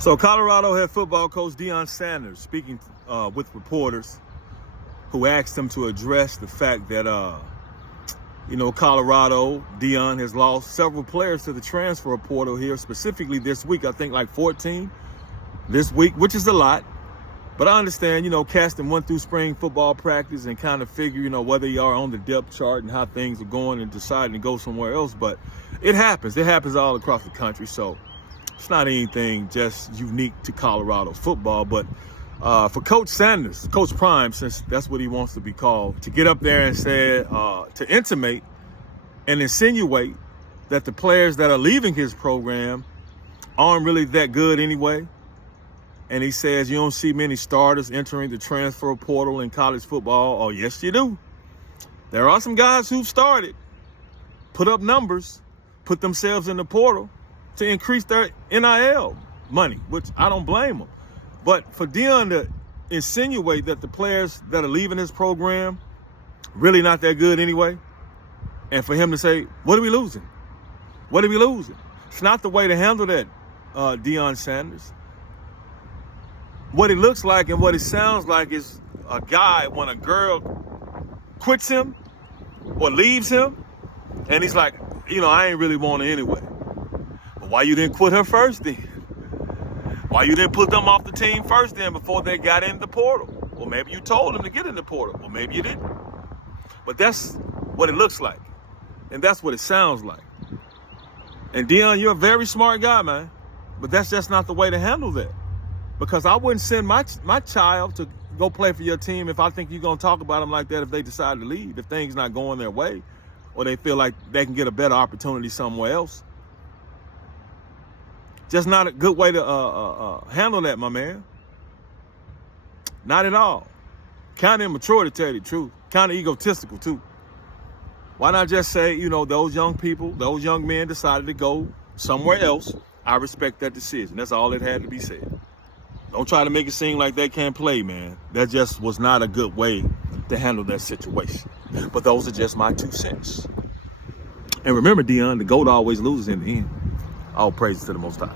So Colorado head football coach Deion Sanders speaking with reporters who asked him to address the fact that, Colorado, Deion has lost several players to the transfer portal here, specifically this week. I think like 14 this week, which is a lot. But I understand, Caston went through spring football practice and kind of figure, whether you are on the depth chart and how things are going and deciding to go somewhere else. But it happens. It happens all across the country. So it's not anything just unique to Colorado football. But for Coach Sanders, Coach Prime, since that's what he wants to be called, to get up there and say, to intimate and insinuate that the players that are leaving his program aren't really that good anyway. And he says you don't see many starters entering the transfer portal in college football. Oh, yes, you do. There are some guys who've started, put up numbers, put themselves in the portal to increase their NIL money, which I don't blame them. But for Deion to insinuate that the players that are leaving his program really not that good anyway, and for him to say, what are we losing? What are we losing? It's not the way to handle that, Deion Sanders. What it looks like and what it sounds like is a guy, when a girl quits him or leaves him, and he's like, I ain't really want her anyway. But why you didn't quit her first then? Why you didn't put them off the team first then before they got in the portal? Well, maybe you told them to get in the portal. Well, maybe you didn't. But that's what it looks like. And that's what it sounds like. And Deion, you're a very smart guy, man. But that's just not the way to handle that. Because I wouldn't send my child to go play for your team if I think you're going to talk about them like that if they decide to leave, if things not going their way, or they feel like they can get a better opportunity somewhere else. Just not a good way to handle that, my man. Not at all. Kind of immature, to tell you the truth. Kind of egotistical, too. Why not just say, those young people, those young men decided to go somewhere else. I respect that decision. That's all that had to be said. Don't try to make it seem like they can't play, man. That just was not a good way to handle that situation. But those are just my 2 cents. And remember, Deion, the GOAT always loses in the end. All praise to the Most High.